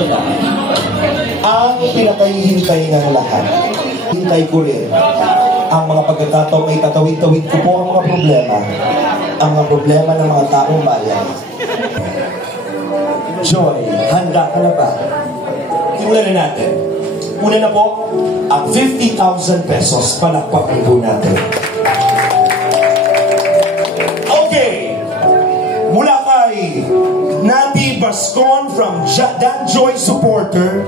Ito na. Ang pinakahihintay ng lahat. Hintay ko rin. Ang mga pagkakataong may tatawid-tawid ko po ang mga problema. Ang mga problema ng mga taong bayan. Joy, handa ka na ba? Simulan na natin. Una na po, ang 50,000 pesos. Palakpakan po natin. Okay. Mula kay Nati Bascon from Dan Joy supporter.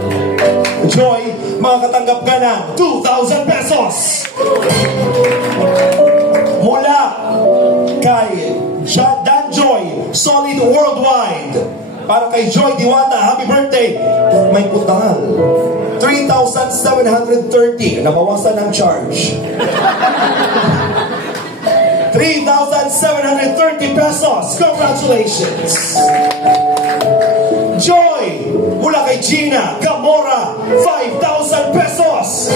Joy, makakatanggap ka ng 2,000 pesos. Mula kay Dan Joy, Solid Worldwide. Para kay Joy Diwata, happy birthday! May putal. 3,730. Nabawasan ng charge. 3,730 pesos. Congratulations! Joy! Mula kay Gina Gamora, 5,000 pesos.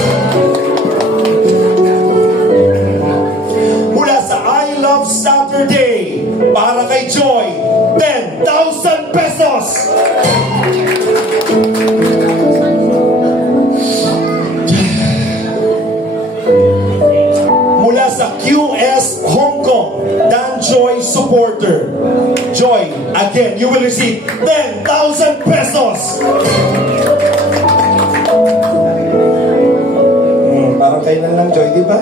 Mula sa I Love Saturday, para kay Joy, 10,000 pesos. Mula sa QS Hong Kong, Dan Joy supporter. Joy, again, you will receive 10,000 pesos. Parang kailan lang, Joy, di ba?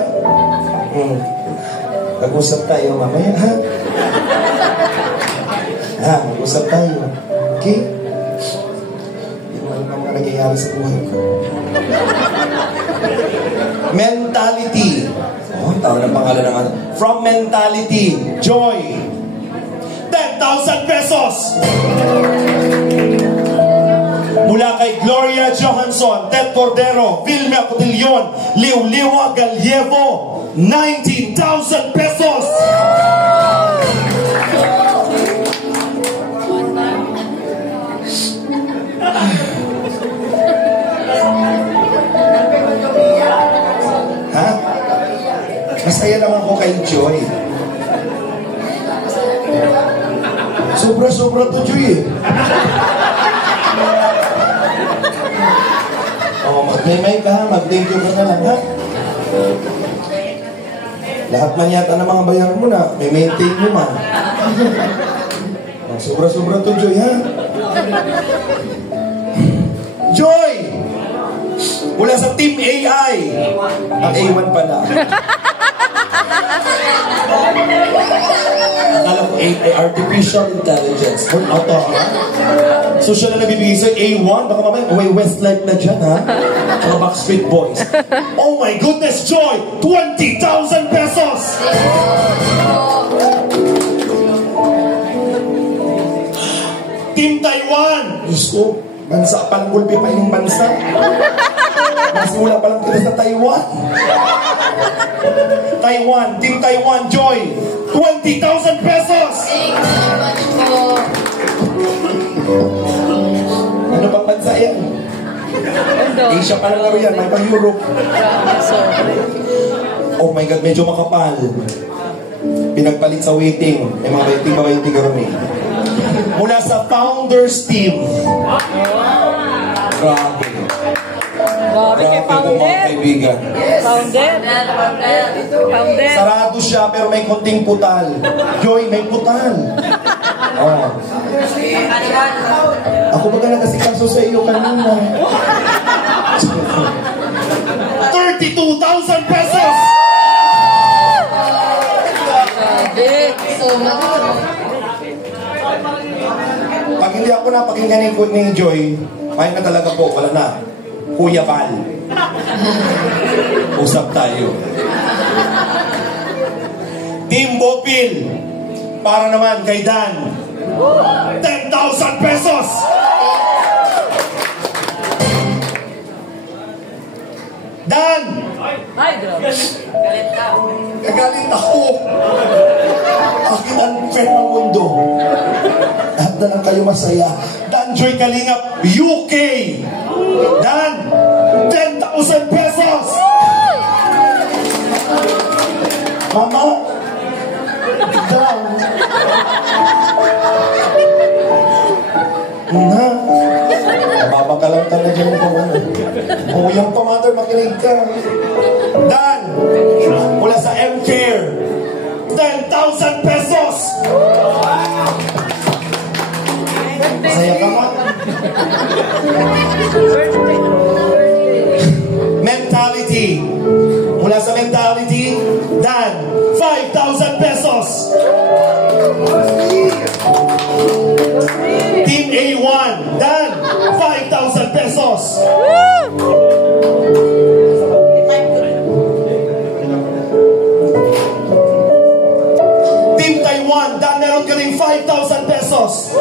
Nag-usap tayo mamaya, ha? Nag-usap tayo. Okay? Hindi mo alam mga nangyayari sa buhay ko. Mentality. Oh, tawag na pangalan naman. From Mentality, Joy. 10,000 pesos. Mula kay Gloria Johansson, Ted Cordero, Vilma Cotillon, Liwliwa Galievo, 19,000 pesos. Ha? Masaya lang ako kay Joy. Sobra-sobra to, Joy, eh. Mag-may ka, mag-thank you ka na lang, ha? Lahat man yata ng mga bayaran mo na, may maintain mo man. Sobra-sobra to, Joy, ha? Joy! Mula sa Team AI. Ang A1 pala. Alam ko, Artificial Intelligence. Auto, ha? So siya na nabibigay sa'yo, A1, baka mamaya, Westlife na dyan, ha? Mga Backstreet Boys. Oh my goodness, Joy! 20,000 pesos! Team Taiwan! Diyos ko, bansa pa ng gulpi pa yung bansa. Masimula pa lang kita sa Taiwan. Taiwan, Team Taiwan, Joy! 20,000 pesos! Ano pang bansa yan? Asia pa lang laro yan, may pang Europe. Oh my God, medyo makapal. Pinagpalit sa waiting. May mga waiting kami. Mula sa Founders Team. Grabe. Grabe po mga kaibigan. Founded. Sarado siya pero may konting putal. Joy, may putal. Oh. Ako ba ka nagkasikaso sa iyo kanina? 32,000 pesos! Pag hindi ako napakinggan ni Joy, may na talaga po, wala na. Kuya Val. Usap tayo. Team Bopil. Para naman kay Dan. 10,000 pesos! Dan! Ay, grabe. Galit ka. Kagalit ako. Akin ang fair ng mundo. Lahat na lang kayo masaya. Dan Joy Kalingap, UK. Dan, 10,000 pesos. Mama, Dan. Na. Mababa ka lang talaga mo kung ano. O, yung pa, mother, makinig ka. Dan, mula sa M-Care, 10,000 pesos! Masaya ka, ma? Mentality. Mula sa Mentality, Dan, 5,000 pesos! Team A1, Dan, 5,000 pesos! Team Taiwan, Dan, meron ka rin 5,000 pesos!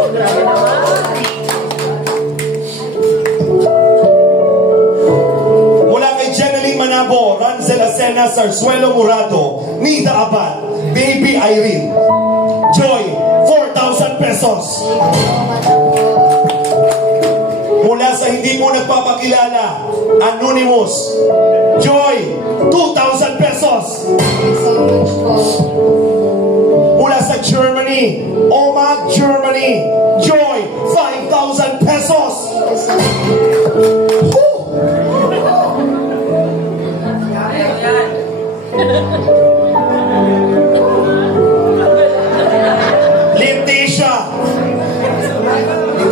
Mula kay Jeneline Manabo, Ranzel Acena, Sarsuelo Murado, Nida Abad, Baby Irene, Joy, 4,000 pesos. Mula sa hindi mo nagpapakilala, Anonymous, Joy, 2,000 pesos. Mula sa Germany, Oma, Germany, Joy, 5,000 pesos.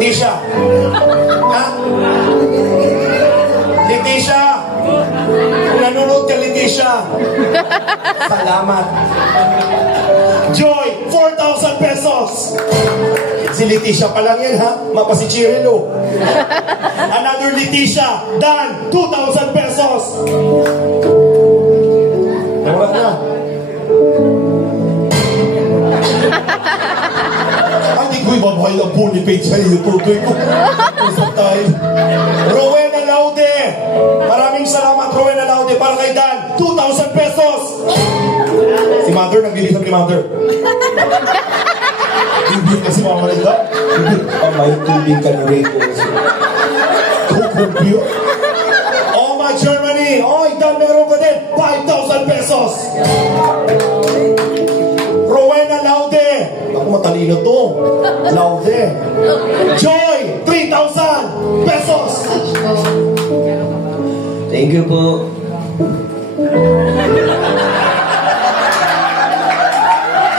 Leticia. Ha? Leticia. Kung nanonood ka, Leticia. Salamat. Joy, 4,000 pesos. Si Leticia pa lang yan, ha? Mapa si Chirilo. Another Leticia. Dan, 2,000 pesos. Nawala na. Hindi ko ibabahay ang bully page sa YouTube ko. Usap tayo. Rowena Laude. Maraming salamat, Rowena Laude. Para kay Dan, 2,000 pesos. Si Mother, nagbibig sabi ni Mother. Bibig ka si Mama nila. May tubig ka ni Rico. Kukumpyo. Oma, Germany. Oy, Dan, meron ka din 5,000 pesos. Rowena Laude. Ako matalino to. Laude. Joy, 3,000 pesos. Thank you po.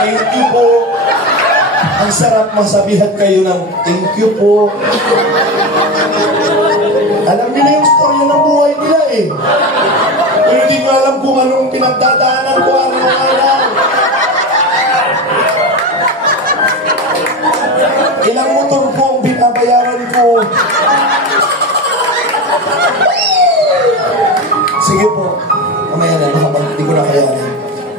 Thank you po. Ang sarap masabihan kayo ng thank you po. Alam nila yung storya ng buhay nila eh. Pero hindi ko alam kung anong pinagdadaanan ko araw-araw. Ilang motor po ang binabayaran ko. Sige po. Mamaya na, hindi ko na kayanin.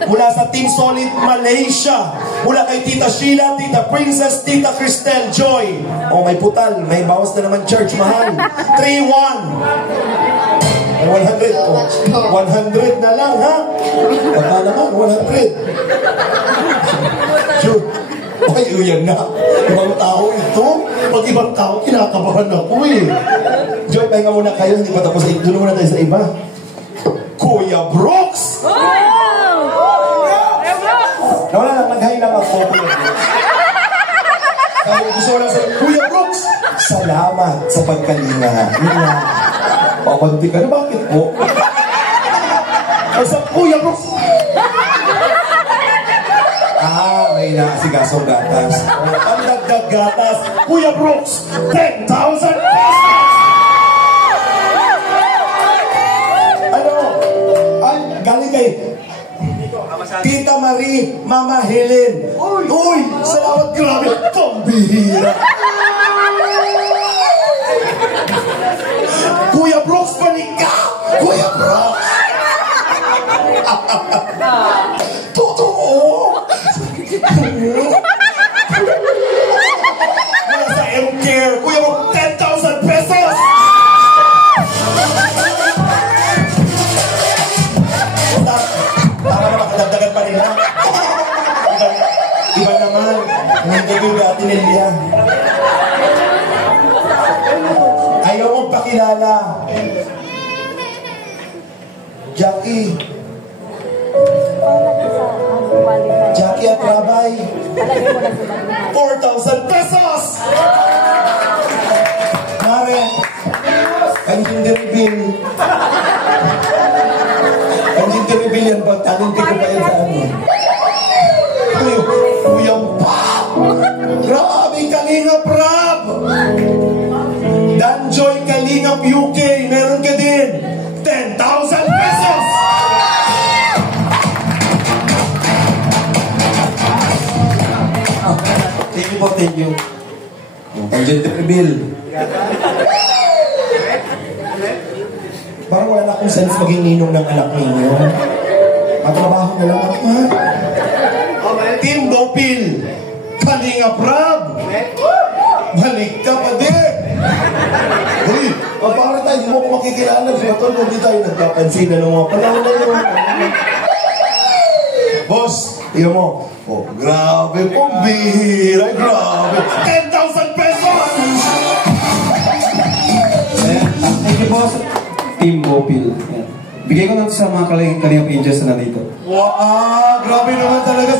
Mula sa Team Solid Malaysia, mula kay Tita Sheila, Tita Princess, Tita Cristel, Joy. Oh, may putal. May bawas na naman church, mahal. 3-1. 100 po. 100 na lang, ha? Baka naman, 100. Sure. Ay, yan na. Ibang tao ito. Pag ibang tao, kinakabahan ako eh. Joy, pahinga muna kayo. Hindi pa tapos. Doon muna tayo sa iba. Kuya Brooks! Nawala lang, nag-hi lang ako. Sabi, gusto ko lang sa Kuya Brooks, salamat sa pagkalinga. Yun na. Papanti ka na, bakit po? Ay, sa Kuya Brooks! May naasigasong gatas. Ang nagdag gatas, Kuya Brooks, 10,000 pesos! Ano? Ay, galing kay Tita Marie, Mama Helen. Uy, salamat, grabe. Pambihira. Kuya Brooks, balik ka! Kuya Brooks! Totoo! Mula sa M-Care, Kuya Brooks, 10,000 pesos! Tama na, makadagdagan pa nila. Iba naman. Nandiyo yung Ate Nelia. Ayaw mong pakilala. Jackie. Jackie at Rabay. 4,000 pesos! Mare, you po, thank you. Tangent reveal. Parang wala na akong sense maging ninong ng anak ninyo. Matrabaho na lang ako, ha? Team Bopil, Kalinga Prab, balik ka pa din. Uy, para tayo, hindi mo ko makikilala. Photo, hindi tayo nagkapansin na ng mga panahon na yun. Boss, tingnan mo. Oh, grabe po, bihira, grabe. 10,000 pesos! Thank you po, Team Bopil. Ayan. Bigay ko na sa mga Kalingap Angels na nandito. Wow, grabe naman talaga.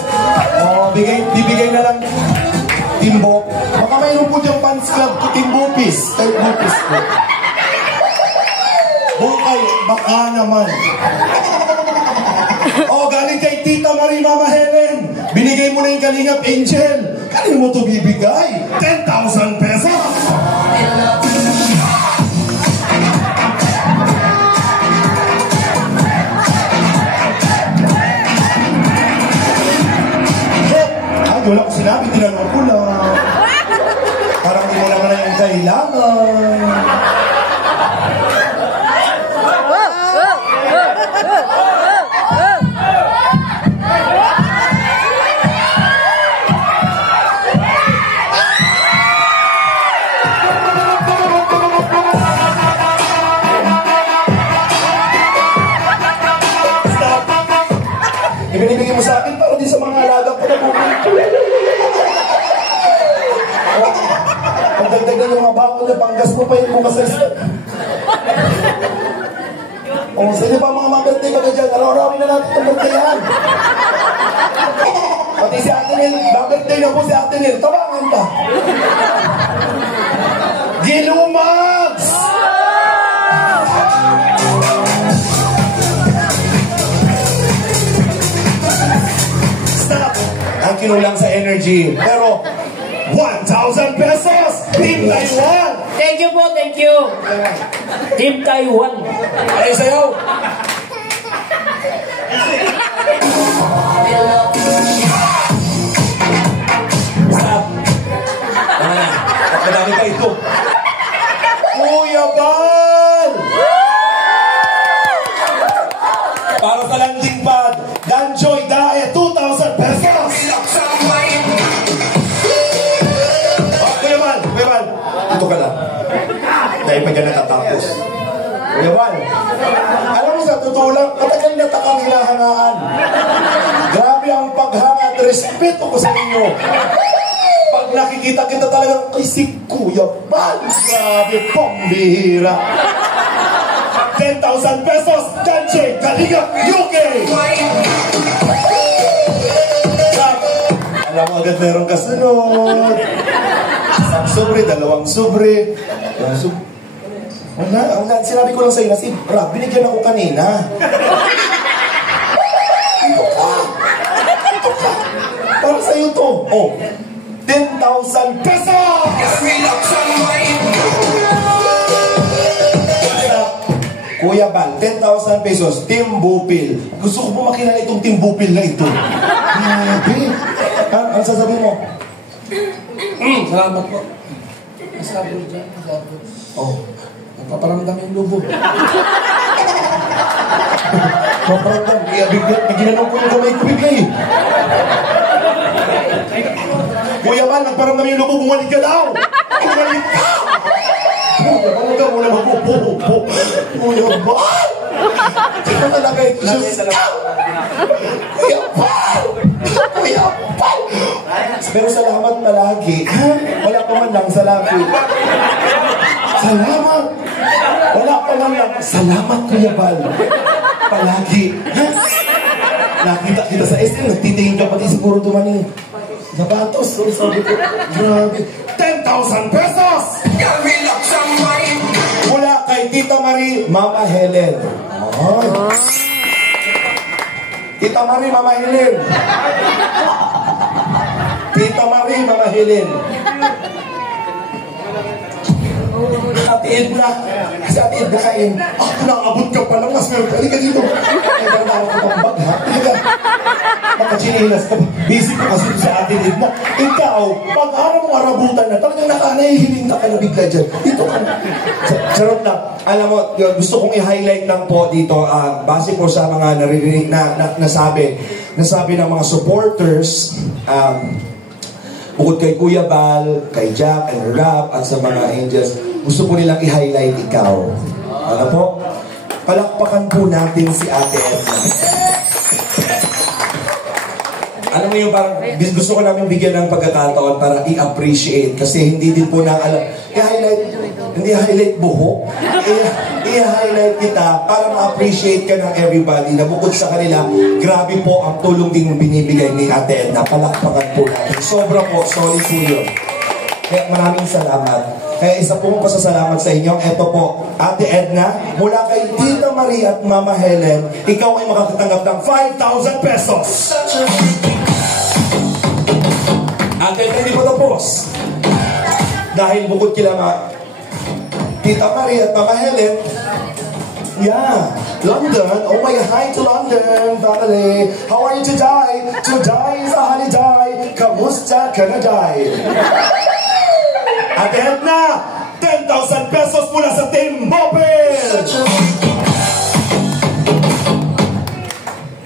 Oh, bibigay na lang. Team Bop. Baka mayroon po diyang fans club to Team Bopis. Kay Bopis po. Bukay, baka naman. Oh, galing kay Tita Marie, Mama Helen. Binigay mo na yung Kalingap Angel. Kanino mo ito bibigay? 10,000 pesos! Ay, wala ko sinabi, tinanong ko lang. Parang di mo naman na yung kailangan. Ibinibigay mo sa akin para din sa mga alaga ko na bumalik. Pagdagdagan ng mga bako na panggas mo pa yung bukas sa o, sa inyo pa mga birthday ka na dyan, araw-arawin na natin itong birthdayan. Pati si Ate Nel, birthday na po si Ate Nel, tabangan ka. Gilumax! Stop! Ang kinulang sa energy. Pero, 1,000 pesos! Team Taiwan! Thank you po, thank you. Team Taiwan. Ay, sayaw! Stop! Tama na. Madami pa ito. Kuya Bal! Para sa landing pad, Danjoy Dae, 2,000 pesos! Kuya Bal! Ito ka lang. Dahil pa dyan natatapos. Kuya Bal, alam mo sa totoo lang, katagal na takang hinahangaan. Grabe ang paghanga at respeto ko sa inyo. Pag nakikita kita talagang, ay si Kuya Bal, grabe, pambihira. 10,000 pesos, Danche, Kalingap, UK! Alam mo agad meron kasunod. Isang sobre, dalawang sobre. Wala, sinabi ko lang sa'yo na si Rob, binigyan ako kanina. Ito ka. Para sa'yo to. Oh, 10,000 pesos! Kuya Bal, 10,000 pesos, Team Bopil. Gusto ko po makilala itong Team Bopil na ito. Grabe. Ano sasabihin mo? Salamat po. Masabot dyan, masabot. Oh. Paparamdam yung lubo. Paparamdam. Kaya bigla, ginanong ko yung kamay ko bigla eh. Kuya Bal, nagparamdam yung lubo, bumalik ka daw. Bumalik ka. Ano ka muna magpupo? Kuya Bal! Ito talaga ito. Kuya Bal! Kuya Bal! Pero salamat palagi. Wala pa man lang salamat. Salamat! Wala pa man lang. Salamat, Kuya Bal. Palagi. Nakita kita sa SM, nagtitingin ka pati siguro tumani. Zapatos, so sabi ko, grabe. 10,000 pesos! Mula kay Tita Marie, Mama Helen. Oh. Tita Marie, Mama Helen. Tita Marie, Mama Helen. Ate Edna. Si Ate Edna kain. Naabot ka pa lang. Mas meron ka. Halika dito. Ay, parang ka pang bag, ha? Halika. Makachinilas ka. Busy ka kasi si Ate Edna. Ikaw, pag araw mong arabutan na, talagang nahihilin ka na bigla dyan. Dito ka na. Charot na. Alam mo, yun, gusto kong i-highlight lang po dito, base po sa mga naririnig nasabi ng mga supporters, bukod kay Kuya Bal, kay Jack and Rap, at sa mga Angels, gusto po nilang i-highlight ikaw. Ano po? Palakpakan po natin si Ate Edna. Alam mo yung parang, gusto ko namin bigyan ng pagkakataon para i-appreciate kasi hindi din po na alam. Hindi highlight buhok. I-highlight kita para ma-appreciate ka ng everybody na bukod sa kanila, grabe po ang tulong din binibigay ni Ate Edna. Palakpakan po natin. Sobra po, solid po yun. Kaya maraming salamat. Kaya isa po mong pasasalamat sa inyo. Ito po, Ate Edna, mula kay Tita Marie at Mama Helen, ikaw ay makakatanggap ng 5,000 pesos. Ate Edna, hindi po tapos. Dahil bukod kila Tita Marie at Mama Helen, London. Oh my, hi to London, family. How are you today? Today is a holiday. Kamusta ka na, day? Ate Edna, 10,000 pesos mula sa Team Mopil!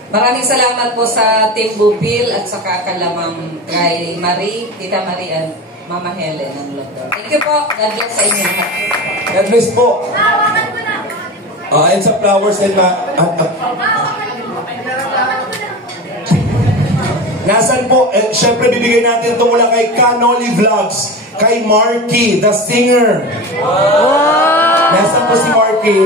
Maraming salamat po sa Team Bupil at sa kakalamang kay Marie, Tita Marie at Mama Helen ng London. Thank you po. God bless sa inyo. God bless po. And sa flowers and nasan po? Siyempre bibigay natin ito mula kay Canoli Vlogs, kay Marky, the singer. Nasan po si Marky?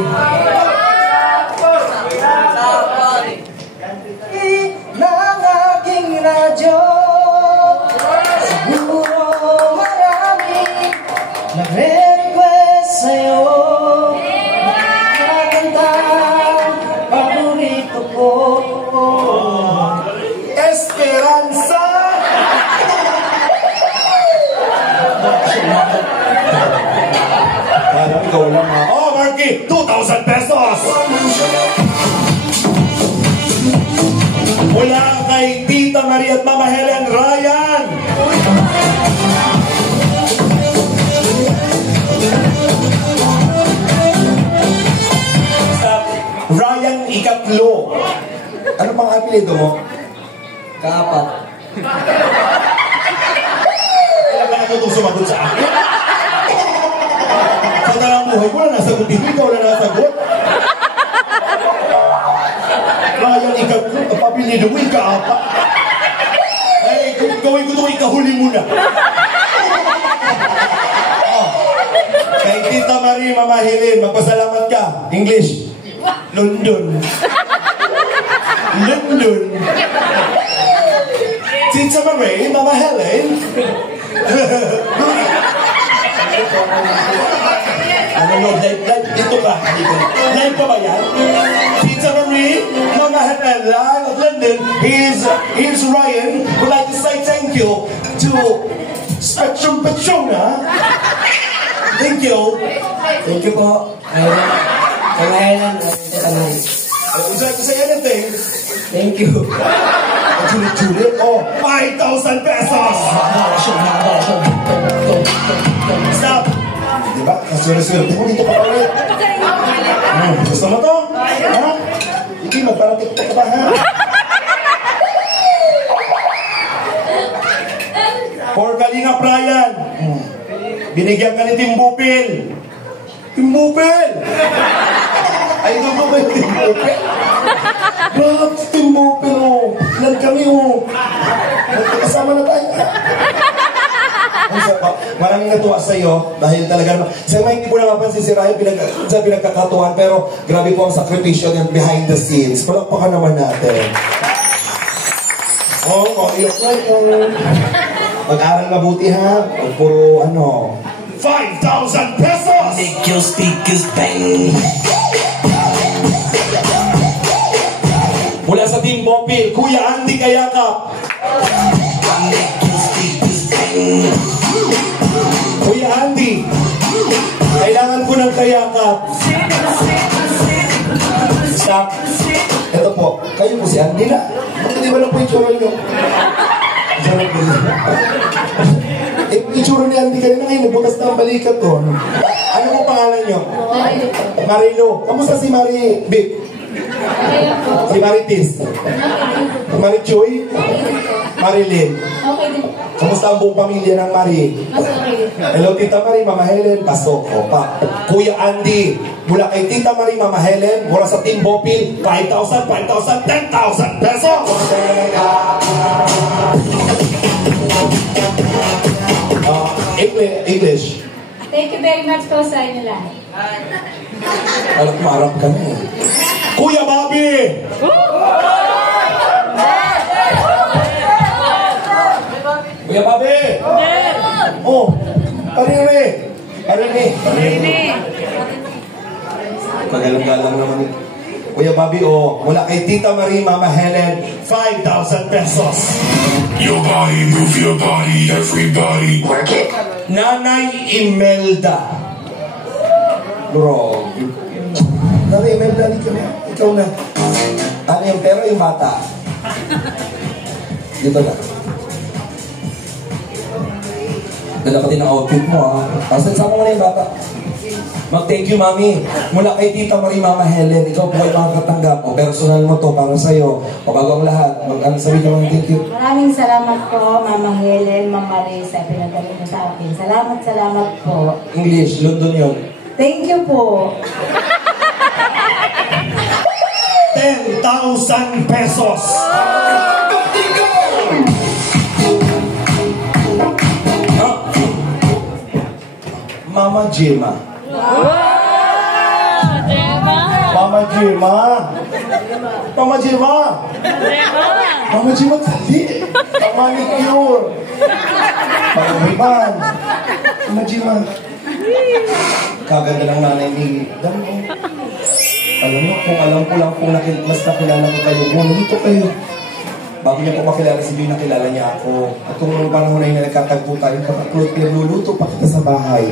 Ng aking radyo, siguro marami nagre-request sa'yo na kantang paborito ko. Esperanza! Parang ikaw lang, ha? Oh, Marky! 2,000 pesos! Mula kay Tita Marie at Mama Helen, Ryan! Ryan ikatlo. Ano pang apelido mo? Kaapat. Kaya ka natutong sumagot sa akin? Sa talang buhay ko na nasagutin mo, ikaw na nasagot. Ryan, pabilido mo, ika-apa. Ay, gawin ko ito, ikahuli mo na. Kay Tita Marie, Mama Helen, magpasalamat ka. English. London. London. Tita Marie, Mama Helen. Ano, live, dito ka. Live pa ba yan? Tita Marie, Mama Helen, live at London. Here's Ryan. Would like to say thank you to Spectrum Petrona. Thank you. Thank you po. Kailangan Would you like to say anything? thank you. Julit. Oh, 5,000 pesos! Stop! Diba? Kaswerte mo, dito ka pa ulit. Gusto mo to? Ha? Hindi, magparang TikTok ka ba, ha? For Kalinga Brian, binigyan ka ni Team Bupil. Team Bupil! Ay, ito ba yung Team Bupil? Bakit Team Bupil, oh? Ilan kami, oh? Magkakasama na tayo. Maraming natuwa sa iyo dahil talaga sa mga hindi po na mapansin si Ryan sa pinagkakatuan, pero grabe po ang sakripisyo ng behind the scenes. Palakpakan naman natin. Iyok na ito. Mag-aral mabuti, ha? Puro 5,000 pesos! Make your speakers bang. Mula sa Team Bopil, Kuya Andy Kayakap. Make your speakers bang. Kuya Andy, kailangan ko na ng kayakap. Stop. Ito po, kayo po si Andy na. Hindi ba lang po yung tsura nyo? Sarap po yun. Yung tsura ni Andy kayo na ngayon, nabutas na ang balikat ko. Ano po pangalan nyo? Marilo. Kamusta si Mari Bip? Si Maritis? Marichoy? Marilyn? Okay din. Kamusta ang buong pamilya ng Mari? Mas okay. Hello, Tita Marie, Mama Helen, pasok. Opa. Kuya Andy, mula kay Tita Marie, Mama Helen, mula sa Team Bopil, 5,000, 5,000, 10,000 pesos! English. Thank you very much po sa inyo lahat. Alam mo, Arab ka na eh. Kuya Bobby! Kuya Bobby! Oh, Pariri! Pagalang-galang naman eh. Kuya Bobby, oh, mula kay Tita Marie, Mama Helen, 5,000 pesos. Your body, move your body, everybody. Work it. Nanay Imelda. Bro. Nanay Imelda, di ka na. Ikaw na. Ano yung pera, yung bata? Dito na. Dala ka din ang outfit mo, ha? Tapos sama mo na yung bata. Mag-thank you, Mami. Mula kay Tita Marie, Mama Helen, ikaw po ay makakatanggap. O personal mo to para sa'yo. O bago ang lahat, sabihin mo thank you. Maraming salamat po, Mama Helen, Mama Risa, pinagaling mo sa akin. Salamat po. English, London yun. Thank you po. 10,000 pesos. Mama Gemma. Mama Gemma. Mama Gemma. Mama Gemma tadi. Manicure. Mama Gemma. Mama Gemma. Kaganda ng nanay ni Dam. Alam mo, kung alam ko lang kung mas nakilala ko kayo, dito kayo. Bago niya po makilala si Joy, nakilala niya ako. At kung noong panahon na yun na nagkatagpo tayo, kapag niluluto pa kita sa bahay.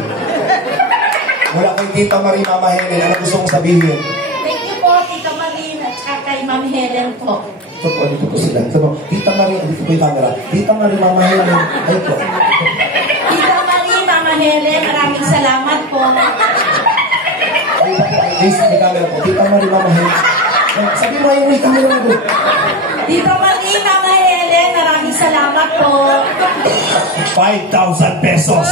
Wala kay Tita Marie, Mama Helen, ano gusto mong sabihin? Thank you po, Tita Marie, at saka kay Ma'am Helen po. Ito po, dito po sila. Ito po, Tita Marie, dito po yung camera. Tita Marie, Mama Helen, ay po. Tita Marie, Mama Helen, maraming salamat po. Ay po, please, may camera po. Tita Marie, Mama Helen. Sabi mo yung may camera mo. Tita Marie, Mama Helen, maraming salamat po. 5,000 pesos.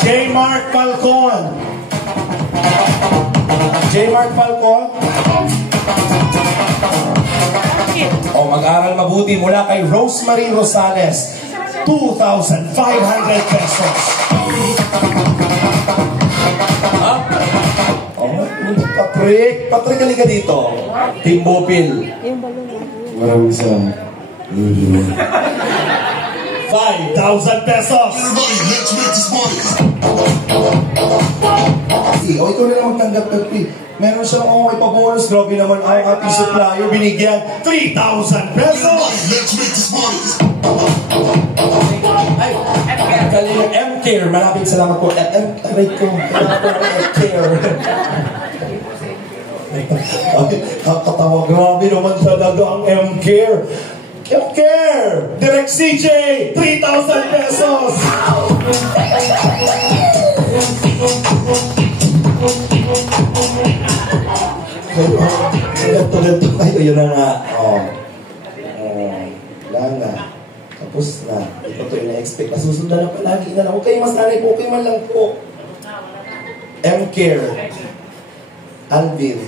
J. Mark Falcon. J. Mark Falcon. O, mag-aral mabuti mula kay Rosemary Rosales. 2,500 pesos. Patrick, halika dito. Team Bopil. Maraming salamat. 5,000 pesos. Let's make this money. O, ikaw na lang magtanggap ng free. Meron siyang, may pa-bonus. Grabe naman ang ating supplier. Binigyan 3,000 pesos. Let's make this money. ay, galing M-Care. Maraming salamat po. Aray ko. M-Care. Kakatawa. Grabe naman talaga ang M-Care. M-Care! Direct CJ, 3,000 pesos. Ganto. Ay, yun na nga. Wala na. Tapos na. Ito to yung na-expect. Nasusundan na palagi na lang. Huwag kayong masanay po. Okay man lang po. M-Care. Alvin.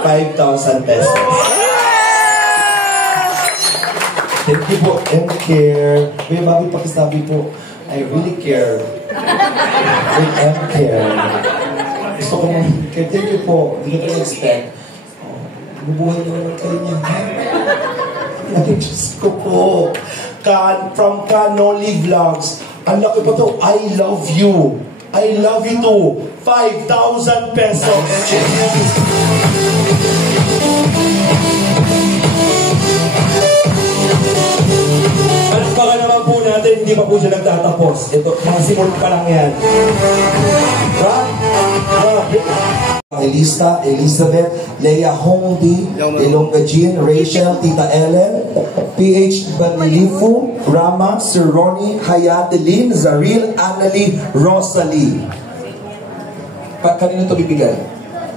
5,000 pesos. Thank you po, M-Care. Kuya Bobby, pakisabi po, I really care. With M-Care. Gusto ko mong care. Thank you po. Hindi ko na-expect. Bubuhay naman kayo niya. Ay, Diyos ko po. From Canoli Vlogs. Ang laki pa to. I love you. I love you too. 5,000 pesos. Palakpakan naman po natin, hindi pa po siya nagtatapos. pesos. Ito, mga simul pa lang yan. Elista, Elizabeth, Leia Hongdi, Ilongga Jean, Rachel, Tita Ellen, PH Banilifu, Rama, Sir Ronnie, Hayadeline, Zaril, Annalie, Rosalie. Kanino ito bibigay?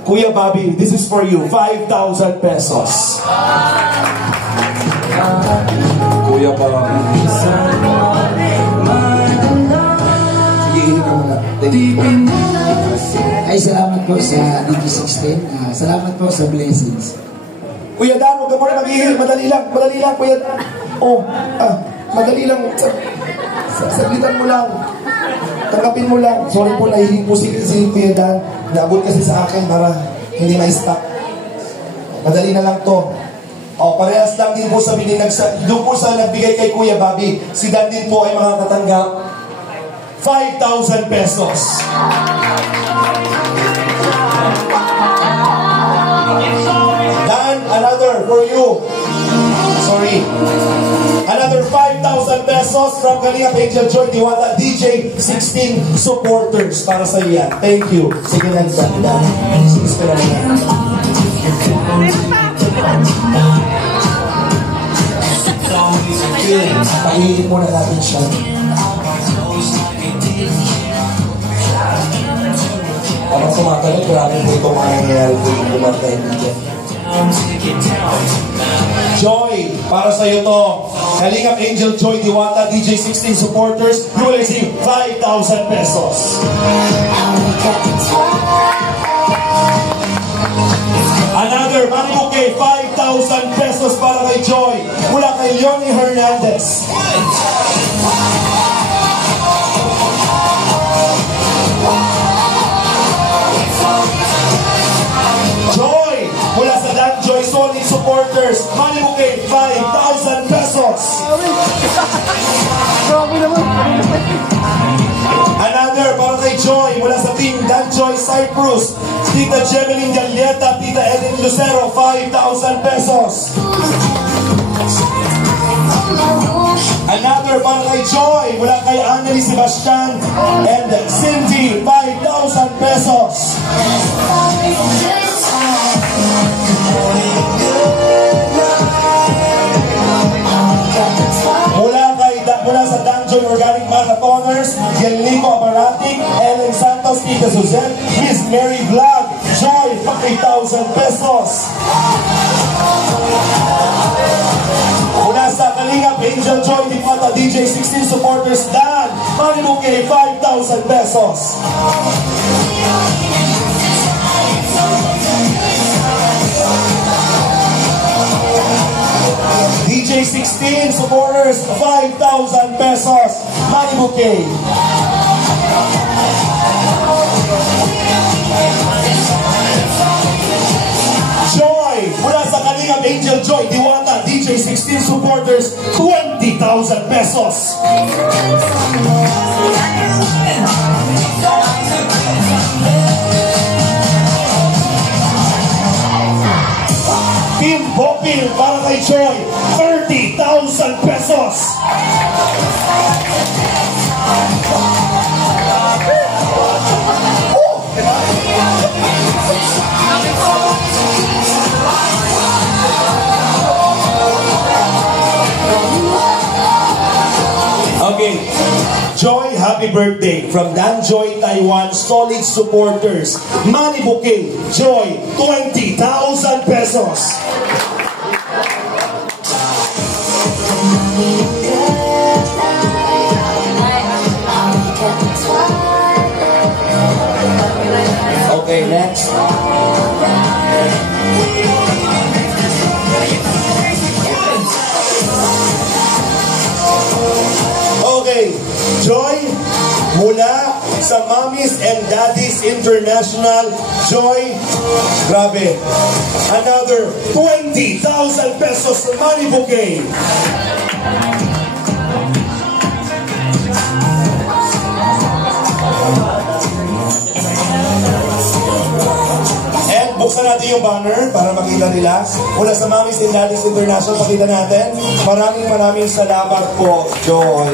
Kuya Bobby, this is for you. 5,000 pesos. Kuya Bobby. Sige, ihin ka muna. Ay, salamat po sa DG16. Salamat po sa blessings. Kuya Dan, huwag ka muna mag-ihil. Madali lang, Kuya Dan. Oh, madali lang. Saglitan mo lang. Tanggapin mo lang. Sorry po, nahihiling po si Kuya Dan. Naabot kasi sa akin para hindi ma-stop. Madali na lang to. Parehas lang din po sa doon po sa nagbigay kay Kuya Bobby. Si Dan din po ay makakatanggap 5,000 pesos. Dan, another for you. Sorry. Another 5,000 pesos from Kalingap Angel Joy Diwata DJ 16 supporters para sa iyo yan. Thank you. Sige lang, Dan. Sige lang yan. Pahihilin muna natin siya. Parang sumatanong, grabe po itong mga nangyayari po yung kumantay dito. Joy, para sa iyo to. Kalingap Angel Joy Diwata DJ 16 supporters, you will receive 5,000 pesos. Another money bouquet, 5,000 pesos para kay Joy mula kay Leonie Hernandez. Joy mula sa Dan Joy Solid supporters, money bouquet, 5,000 pesos. Another para kay Joy mula sa team Dan Joy Cyprus, Tita Jemeline Galieta, Tita Ellen Lucero, 5,000 pesos. Another para kay Joy mula kay Annelie Sebastian and Cindy, 5,000 pesos. Mula sa Dungeon Organic Marathoners, Yanlico Abaratic, Ellen Santos, Tita Suzette, Miss Mary Vlog, Joy, 5,000 pesos. Mula sa Kalingap Angel Joy Diwata DJ 16 supporters, Dan, money bouquet, 5,000 pesos. DJ 16 supporters, 5,000 pesos. Money bouquet. Joy, mula sa Kalingap Angel Joy Diwata DJ 16 supporters, 20,000 pesos. Team Bopil para kay Joy, 30,000 pesos. Okay, Joy, happy birthday from Dan Joy Taiwan Solid supporters. Money bouquet, Joy, 20,000 pesos. Okay, next. Okay, Joy, mula sa Mommies and Daddies International, Joy, grabe, another 20,000 pesos money bouquet. And Buksan natin yung banner para makita nila. Mula sa Mamis and Daddies International, pakita natin. Maraming salamat po, Joy.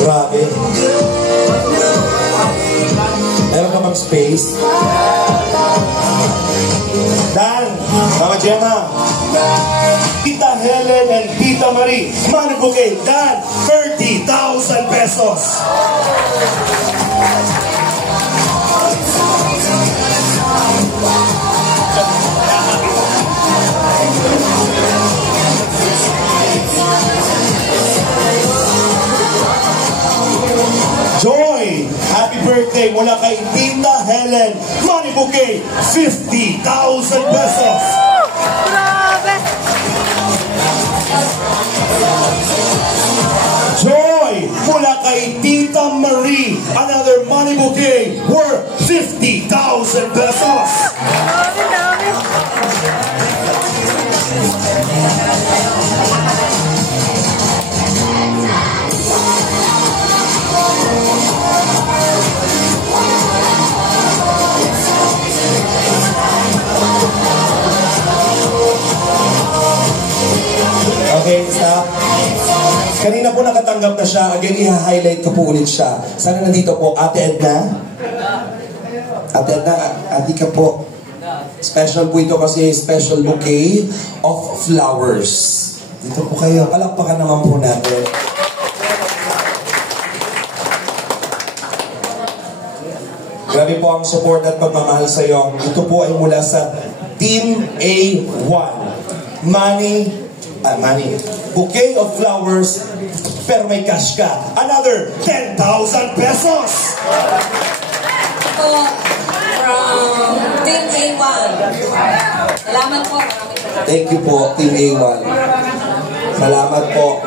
Grabe. Meron ka bang space? Dan, Mama Gemma, Tita Helen and Tita Marie, money bouquet, Dan, 30,000 pesos. Joy, happy birthday mula kay Tita Helen, money bouquet, 50,000 pesos. Joy, mula kay Tita Marie, another money bouquet worth 50,000 pesos. Okay, stop. Kanina po nakatanggap na siya. Again, i-highlight ko po ulit siya. Sana nandito po, Ate Edna. Ate Edna, ate ka po. Special po ito kasi special bouquet of flowers. Dito po kayo. Palakpakan naman po natin. Grabe po ang support at pagmamahal sa iyo. Ito po ay mula sa Team A1. Money, bouquet of flowers, pero may cash ka. Another 10,000 pesos. Ito from Team A1. Salamat po. Thank you po, Team A1. Salamat po.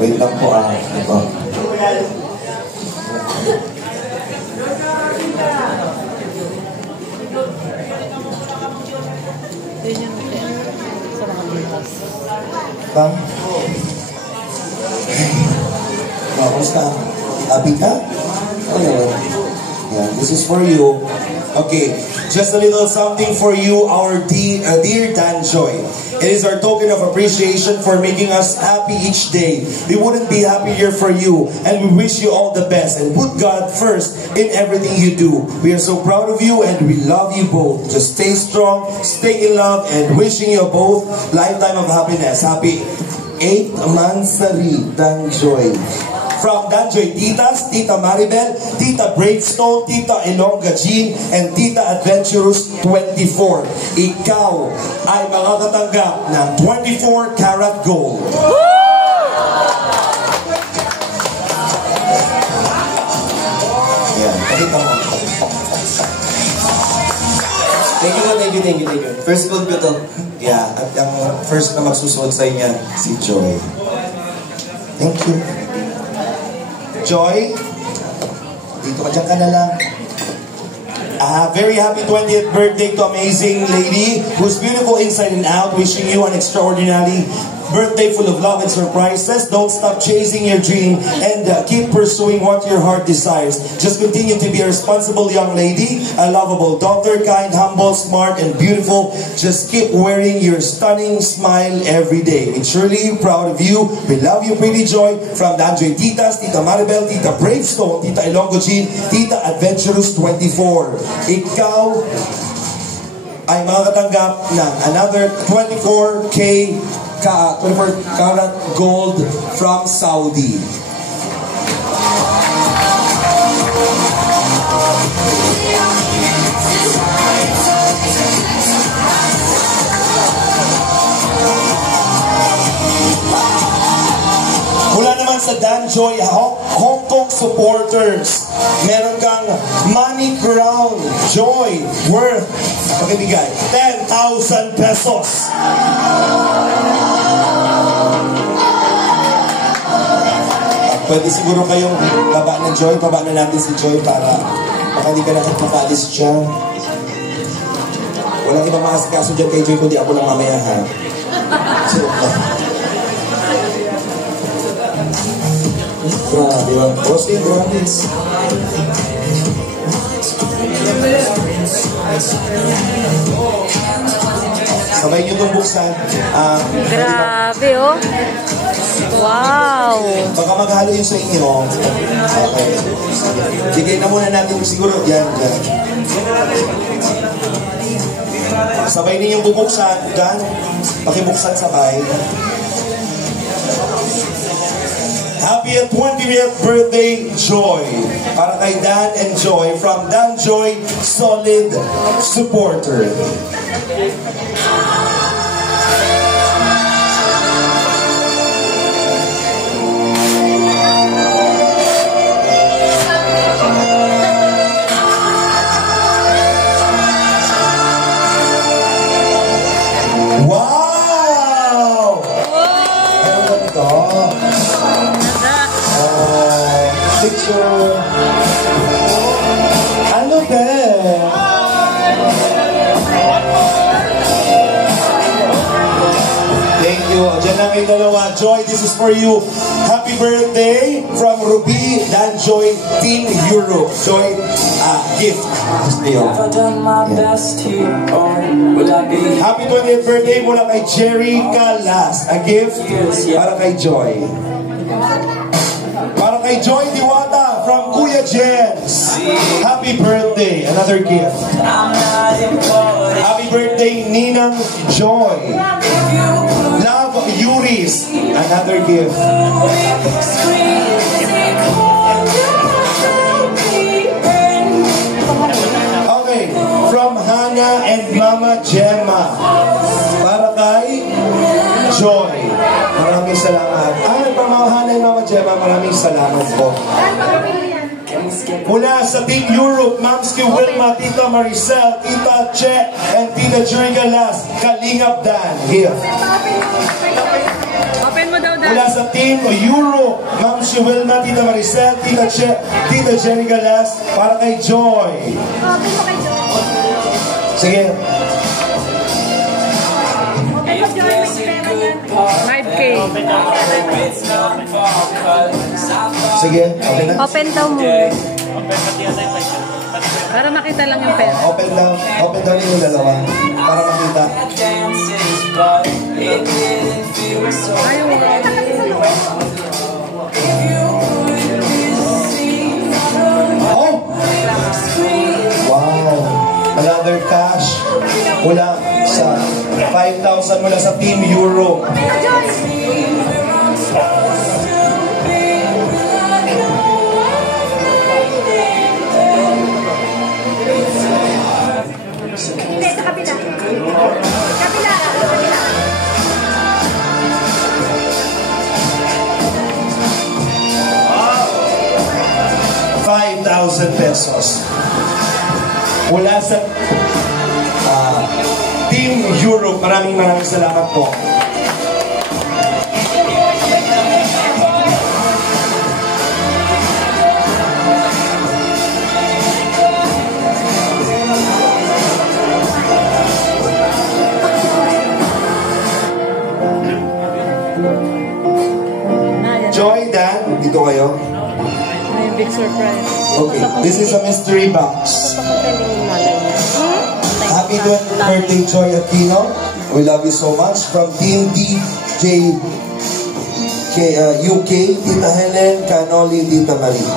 Wait lang po ito. Bang? Kamusta? Happy ka? Yeah, this is for you. Okay, just a little something for you, our dear Dan Joy. It is our token of appreciation for making us happy each day. We wouldn't be happier for you, and we wish you all the best. And put God first in everything you do. We are so proud of you, and we love you both. Just stay strong, stay in love, and wishing you both lifetime of happiness. Happy 8th Mansari, Dan Joy. From Danjoy Titas, Tita Maribel, Tita Bravestone, Tita Ilongga Jean, and Tita Adventurous 24. Ikaw ay makakatanggap ng 24 karat gold. Yan, pakita mo. Thank you. First gold ko to. Yeah, at yung first na magsusuot sa inyo, si Joy. Thank you. Joy, dito ka dyan ka na lang. Very happy 20th birthday to amazing lady who's beautiful inside and out. Wishing you an extraordinary birthday full of love and surprises. Don't stop chasing your dream and keep pursuing what your heart desires. Just continue to be a responsible young lady, a lovable daughter, kind, humble, smart, and beautiful. Just keep wearing your stunning smile every day. We're surely proud of you. We love you, Pretty Joy. From Danjoy Titas, Tita Maribel, Tita Bravestone, Tita Ilonggo Jean, Tita Adventurous 24. Ikaw ay makakatanggap ng another 24 karat gold from Saudi. Mula naman sa Danjoy Hong Kong supporters, meron kang money crown Joy worth, pakibigay, 10,000 pesos. Pwede siguro kayong baba na Joy, baba na natin si Joy para baka hindi ka nakapakalis dyan. Walang ibang makasikaso dyan kay Joy kundi ako lang mamaya ha. Grabe ba? Posting, grabe. Sabay nyo itong buksan. Grabe, oh. Wow. Baka maghalo yun sa inyo. Okay. Bigay na muna natin siguro. Yan, yan. Sabay ninyong bubuksan. Dan, pakibuksan sabay. Happy 20th birthday, Joy. Para kay Dan and Joy from Dan Joy Solid Supporter. Wow! Ano ba ito? Picture. Ano ba? Thank you. Diyan lang kayo dalawa. Joy, this is for you. Happy birthday from Ruby Dan Joy Team Europe. Joy, gift. Happy 20th birthday mula kay Jerry Calas. A gift para kay Joy. Para kay Joy Diwata from Kuya Jens. Happy birthday. Another gift. Happy birthday, Ninang Joy. Love Yuris. Another gift. Okay. From Hannah and Mama Gemma. Para kay Joy. Maraming salamat. From Hannah and Mama Gemma, maraming salamat po. Mula sa Team Europe, Mamski Wilma, Tita Maricel, Tita Che, and Tita Jerry Galas, Kalingap Dan. Here. Open mo daw, Dan. Mula sa Team Europe, Mamski Wilma, Tita Maricel, Tita Che, Tita Jerry Galas, para kay Joy. Open mo kay Joy. Sige. 5K. Sige, okay na? Open daw mo. Para makita lang yung pera. Open daw yung dalawa. Para makita. Ayaw mo. Oh! Wow! Another cash mula sa 5,000 mula sa Team Europe. Hindi, sa kabila. Kabila. 5,000 pesos. Mula sa Team Europe, maraming salamat po. Joy, Dan, dito kayo. May big surprise. Okay, this is a mystery box. Happy birthday, Joy Aquino. We love you so much. From Team DJ UK, Tita Helen, Canoli, Tita Marie.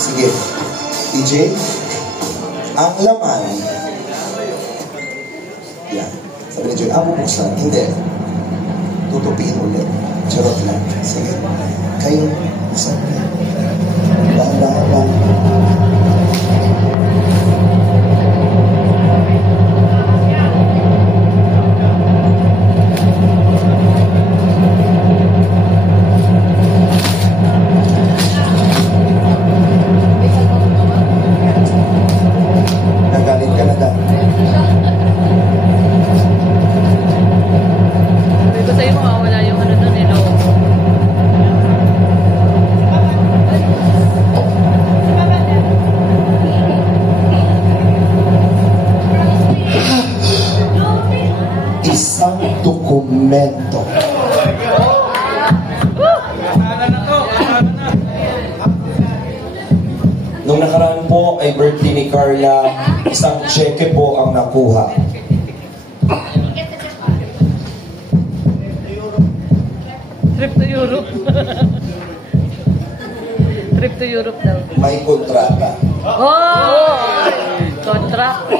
Sige. DJ, ang laman. Yan. Sabi ni Joy, buksan. Hindi. Tutupiin ulit. Charot lang. Sige. Kayo, buksan. Dahan-dahan lang. Nagalit ka na daw. Sabi ko sa'yo, mawawala yung ano nun, po ay birthday ni Carla. Isang cheque po ang nakuha. Trip to Europe. Trip to Europe daw. May kontrata. Oh! Contract.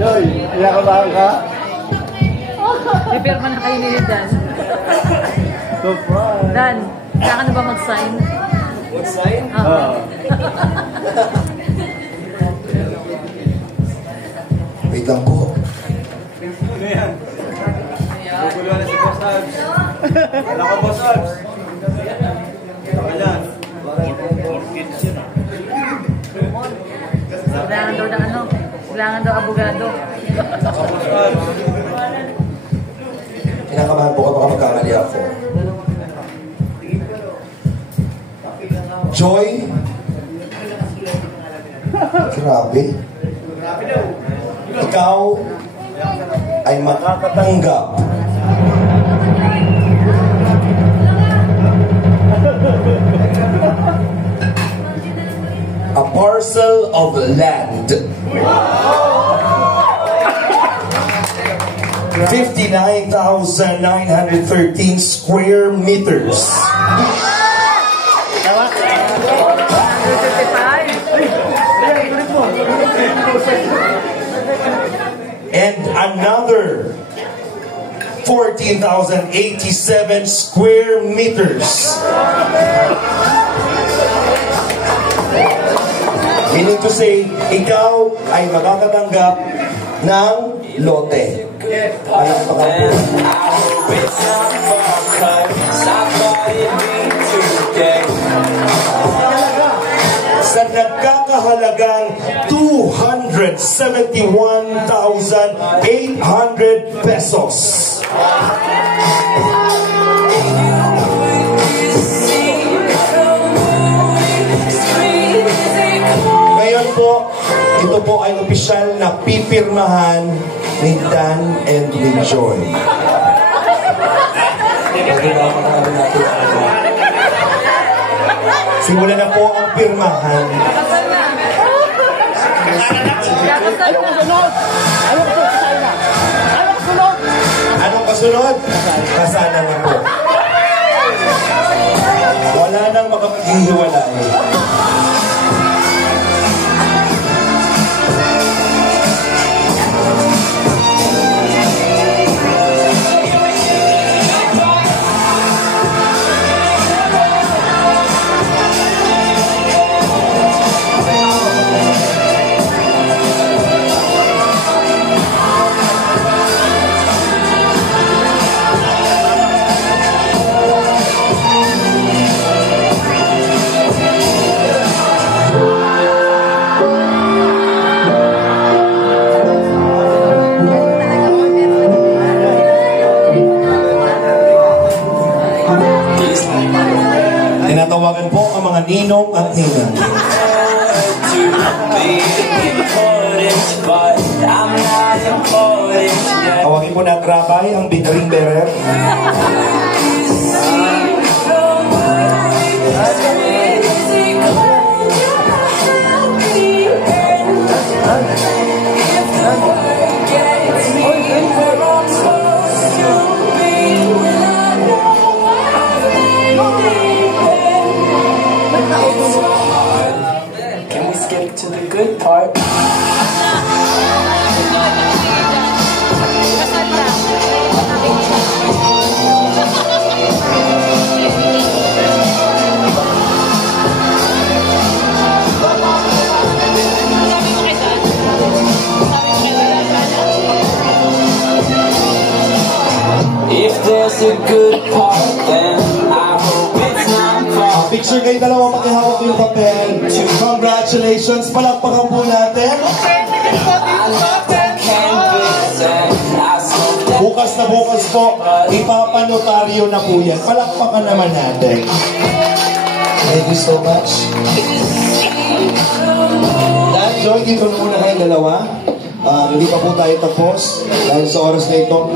Yoy, kinakabahan ka? Prepare man na kayo ni Dan. Surprise! Dan, kailangan na ba mag-sign? Mag-sign? Oo. Wait lang po. Ano yan? Guguluhan na si Boss Abs. Wala ka, Boss Abs. Saka yan. Kailangan daw ng ano? Kailangan daw abogado. Saka Boss Abs. Kinakabahan po ka baka magkamali ako. Joy? Grabe. Ikaw ay makakatanggap a parcel of land. 59,913 square meters. And another 14,087 square meters. Meaning to say, ikaw ay makakatanggap ng lote. Palakpakan sa nagkakahalagang 271,800 pesos. Ngayon po, ito po ay opisyal na pipirmahan ni Dan and ni Joy. Simulan na po ang pirmahan. Anong kasunod? Kasalan na po. Wala nang makapaghihiwalay. Tinatawagan po ang mga ninong at ninang. Tawagin po na Grabay, ang big ring bearer. Can we skip to the good part? If there's a good part, then I hope it's not far. Picture kayo dalawa, makihawak ko yung papel. Congratulations, palakpakan po natin. Bukas na bukas po, ipapanotaryo na po yan. Palakpakan naman natin. Thank you so much. Dan, Joy, dito muna kayong dalawa. Hindi pa po tayo tapos dahil sa oras na ito.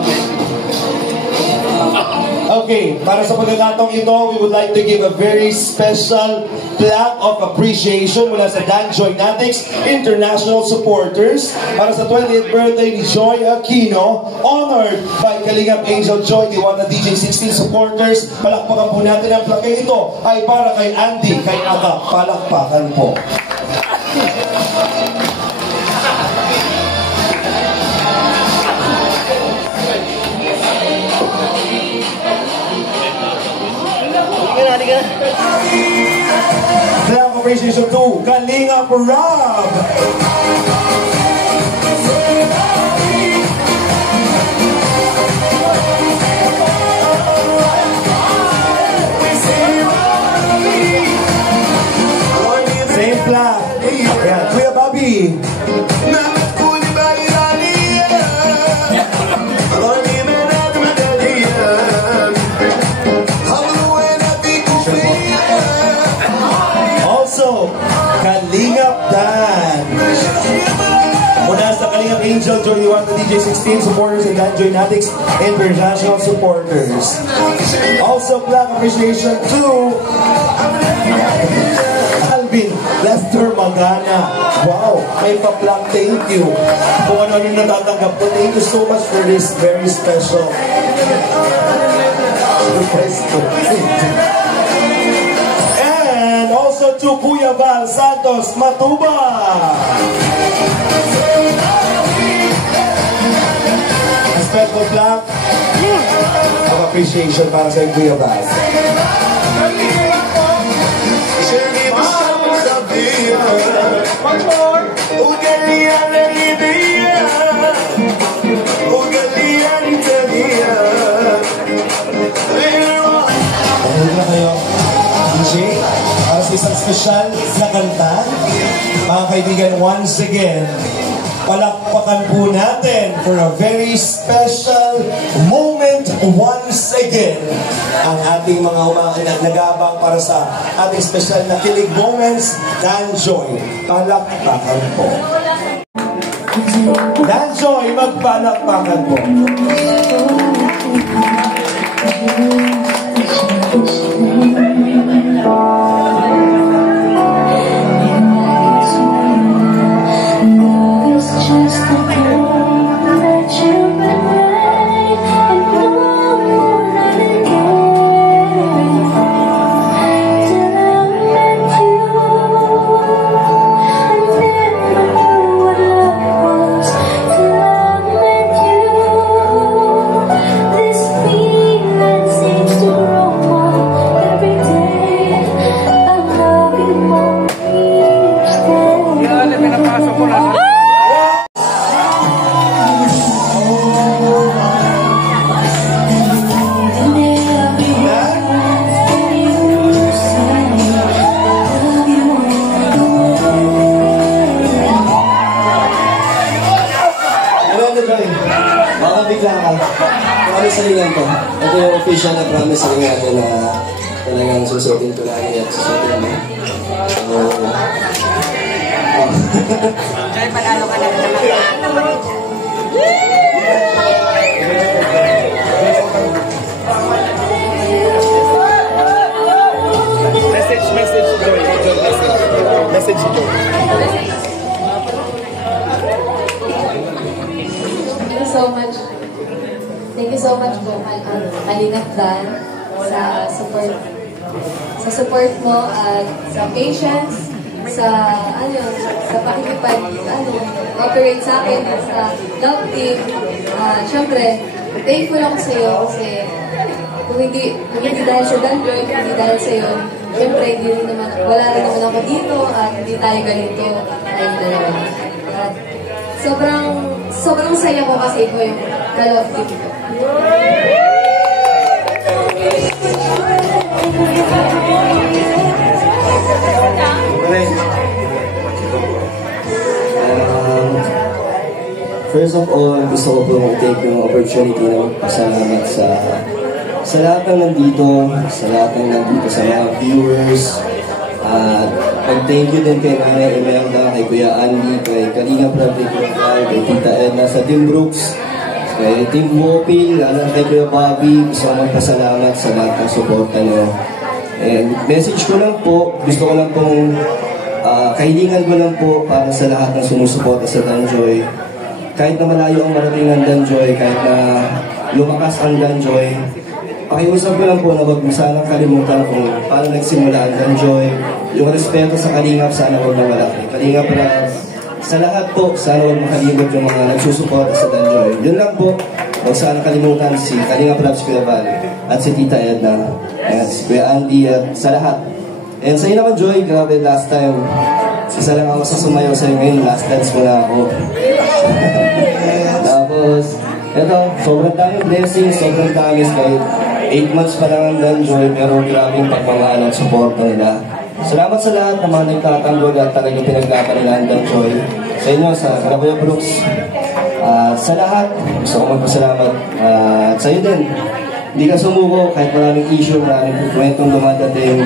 Okay, para sa pagkakataong ito, we would like to give a very special plaque of appreciation mula sa Danjoy Natics International Supporters para sa 20th birthday ni Joy Aquino, honored by Kalingap Angel Joy, Diwata DJ 16 supporters. Palakpakan po natin ang plaque ito ay para kay Andy, kay Aga. Palakpakan po. Clap appreciation to Kalingap Rob. Same clap. Yeah, Kuya Bobby. Kalingap Dan. Muna sa Kalingap Angel, Joy Diwata DJ 16 supporters and Danjoy Natics International supporters. Also, plaque appreciation to Alvin Lester Magana. Wow, may pa-plaque, thank you. Kung ano yung natatanggap ko, thank you so much for this very special surprise. Also to Kuya Val Santos Matuba. A special plaque of appreciation para sa Kuya Val. na kayo, DJ, para sa isang special na kanta. Mga kaibigan, once again, palakpakan po natin for a very special moment once again ang ating mga nag-aabang para sa ating special na kilig moments, Danjoy. Palakpakan po. Danjoy, magpalakpakan po. Ito yung official na promise sa natin na talagang susutin ko lagi at susutin mo. Ay, panalo ka na naman. Message, Joy. Message, Joy. Thank you so much. Thank you so much po, Kalingap Dan, sa support mo at sa patience, sa pakikipag-operate sa akin, sa love team. Siyempre, thankful ako sa iyo kasi kung hindi dahil sa Danjoy, kung hindi dahil sa iyo, siyempre, wala rin naman ako dito at hindi tayo ganito tayong dalawa. At sobrang saya ko kasi ito yung love team ko. First of all, gusto ko po mag-take yung opportunity na magpasalamat sa lahat ng nandito, sa lahat ng nandito, sa mga viewers, At mag-thank you din kay Nanay Imelda, kay Kuya Andy, kay Kalinga Prab, kay Kuya Val, kay Tita Edna, sa Team Brooks, kay Team Mopil, kay Kuya Bobby. Gusto ko magpasalamat sa lahat ng suporta niyo. And message ko lang po, gusto ko lang pong kahilingan ko lang po para sa lahat ng sumusuporta sa Danjoy. Kahit na malayo ang marating ng Danjoy, kahit na lumakas ang Danjoy, pakiusap ko lang po na wag mo sanang kalimutan kung paano nagsimula ang Danjoy. Yung respeto sa Kalingap, sana huwag na malaki. Kalingap na sa lahat po, sana huwag makalimot yung mga nagsusuporta sa Danjoy. Yun lang po, huwag sana kalimutan si Kalingap Rab, si Kuya Val, at si Tita Edna, at si Kuya Andy, at sa lahat. And sa'yo naman, Joy, grabe last time. Isa lang ako sa sumayaw sa'yo ngayon, last dance mo na ako. Tapos, eto, sobrang daming blessings, sobrang daming kahit 8 months pa lang ang Danjoy, pero grabing pagmamahal at support nila. Salamat sa lahat ng mga nagtatanggol at talagang pinaglaban nila ang Danjoy. Sa inyo, sa Kuya Brooks, sa lahat, gusto ko magpasalamat. At sa'yo din, hindi ka sumuko kahit maraming issue, maraming kwentong lumadating.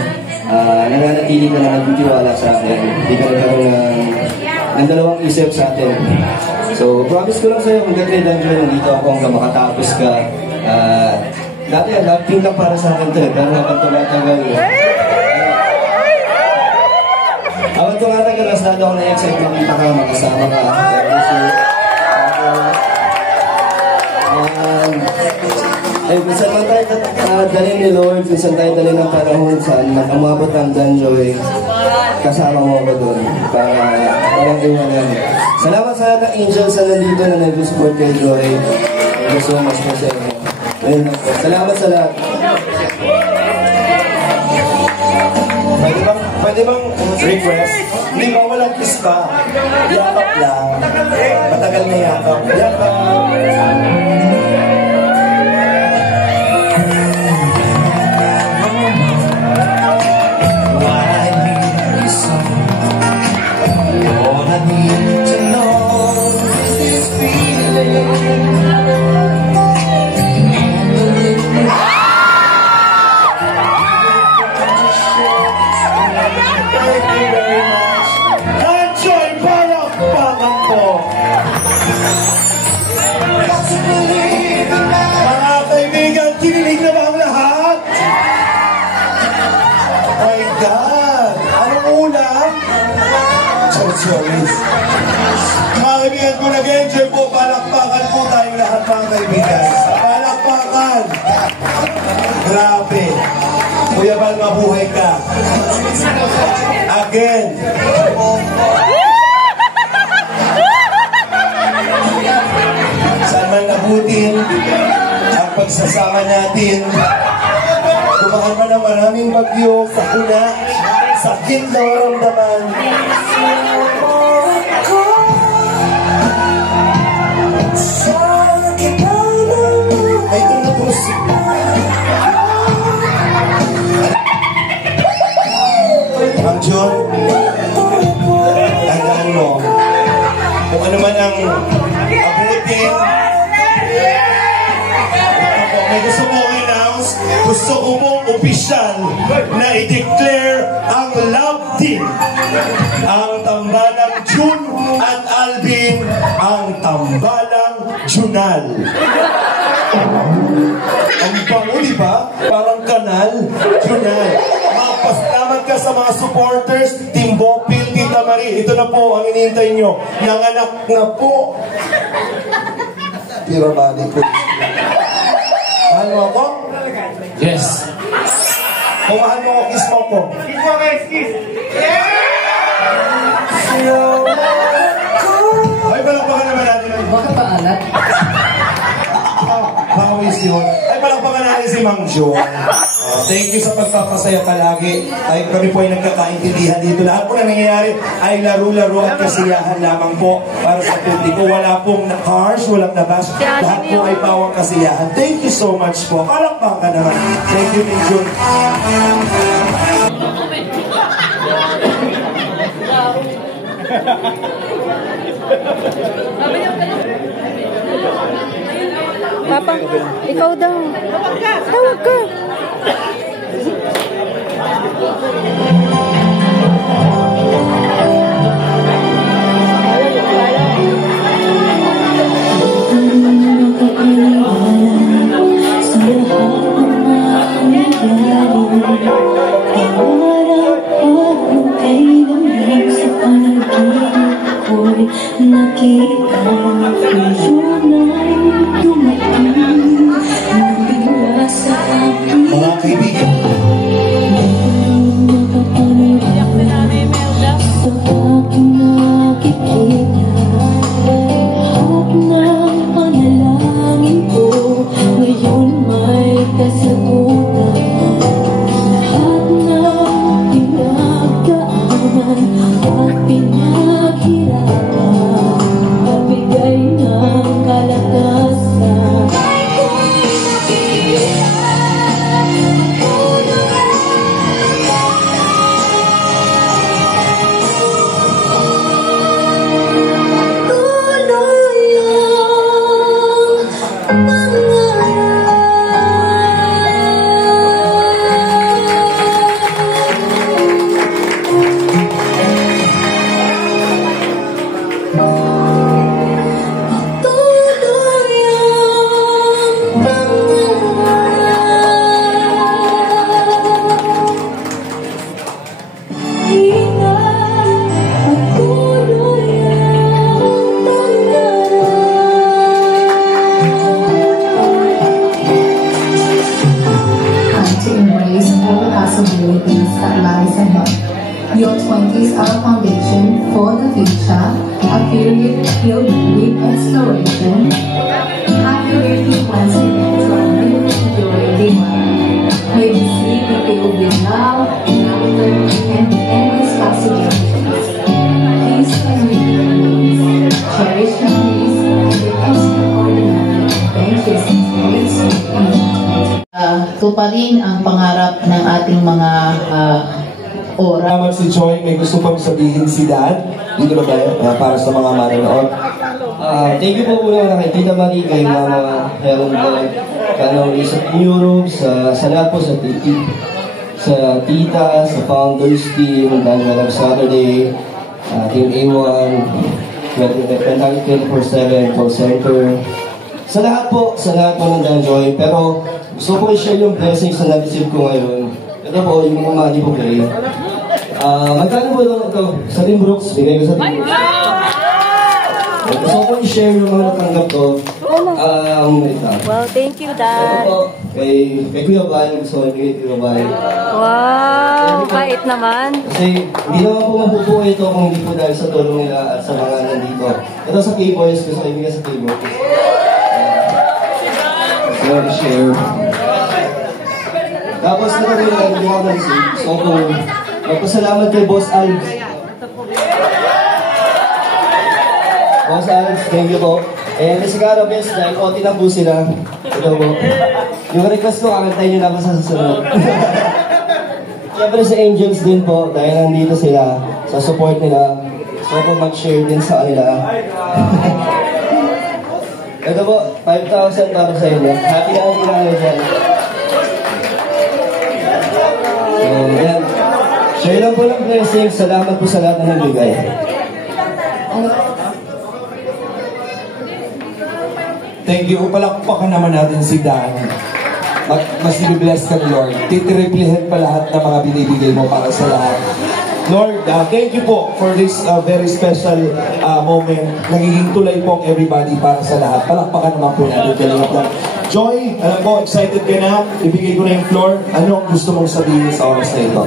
Nananatili ka na nagtitiwala sa akin. Hindi ka nagkaroon ng dalawang isip sa atin. So, promise ko lang sa'yo, kung gagawin Danjoy, nandito ako hanggang makatapos ka. Dati, love-team lang para sa akin ito eh, pero habang tumatagal habang tumatagal, mas lalo ako na-excite makita ka, makasama ka. Minsan man tayo dalhin ni Lord, minsan tayo dalhin ng panahon saan umabot ang Danjoy, kasama mo ako doon para parang iwanan. Salamat sa lahat ng angels na nandito na nag-support kay Joy. Thank you so much po sa inyo. Salamat sa lahat. Pwede bang request? Hindi ba walang kiss pa? Yakap lang. Matagal na yakap. Yakap. Mga kaibigan ko, nag-enjoy po, palakpakan po tayong lahat mga kaibigan. Palakpakan! Grabe! Kuya Val, mabuhay ka. Again! Saan man nabutin ang pagsasama natin, dumaan man ang maraming bagyo, sakuna, sakit na maramdaman. Ay, ito na po si... Ma'am John, tandaan mo, kung ano man ang abutin, may gusto mo i-announce, gusto ko mong opisyal na i-declare ang love team. Ang tambalang June at Alvin, ang tambalang Junal. Ang bango, di ba? Parang kanal, Junal. Magpasalamat ka sa mga supporters, Team Bopil, Tita Marie. Ito na po ang inintay nyo. Nanganak na po. Pira bali po. Mahal mo ako? Yes. Kung mahal mo ako, kiss mo ako. Kiss mo guys, kiss! Ay, palakpakan naman natin. Baka paalat? Bawis yun. Ay, palakpakan natin si Mang Jo. Thank you sa pagpapasaya palagi. Ay, kami po ay nagkakaintindihan dito. Lahat po na nangyayari ay laro-laro at kasiyahan lamang po para sa publiko. Wala pong harsh, walang nabash. Lahat po ay pawang kasiyahan. Thank you so much po. Palakpakan naman. Thank you, Mang Jo. Papa, ikaw daw. Tawag ka. Mga kaibigan, Your 20s are a foundation for the future, a period filled with exploration. Happy birthday once again to our beautiful birthday month. May the sea be filled with love, laughter, and endless possibilities. Please can we please cherish the peace and the extraordinary adventures and stories tuparin ang pangarap ng ating mga oras. Salamat si Joy. May gusto pang sabihin si Dad. Dito ba tayo? Para sa mga manonood. Thank you po muna kay Tita Marie, kay Mama Helen Boy, kay sa Europe, sa lahat po, sa Tita, sa Founders Team, Dangalang Saturday, Team A1, 24/7, Call Center. Sa lahat po ng Danjoy. Pero gusto ko i-share yung blessings na na-receive ko ngayon. Ito po, yung mga money ko kayo. Magkano po ito? Sa Team Brooks, bigay ko sa Team Brooks. Gusto ko i-share yung mga natanggap ko. Well, thank you, Dad. Ito po, kay Kuya Val. Gusto ko ibigay kay Kuya Val. Wow, bait naman. Kasi hindi naman po mabubuo ito kung hindi po dahil sa tulong nila at sa mga nandito. Ito sa K-Boys, gusto ko ibigay sa K-Boys. Gusto ko i-share. Tapos na rin hindi ako na-receive. So kung magpasalamat kay Boss Alves. Boss Alves, thank you po. And si Caro Best, dahil OT na po sila. Ito po. Yung request ko, kakantayin nyo na ako sa susunod. Siyempre sa Angels din po, dahil nandito sila, sa support nila. So po mag-share din sa kanila. Ito po, 5,000 para sa inyo. Happy na kayo dyan. So, yan. Share lang po ng blessings. Salamat po sa lahat na nagbigay. Thank you. Palakpakan naman natin si Dan. Mas i-bless ka, Lord. Titriplihin pa lahat ng mga binibigay mo para sa lahat. Lord, thank you po for this very special moment. Nagiging tulay po everybody para sa lahat. Palakpakan naman po natin. Joy, alam ko, excited ka na. Ibigay ko na yung floor. Ano ang gusto mong sabihin sa oras na ito?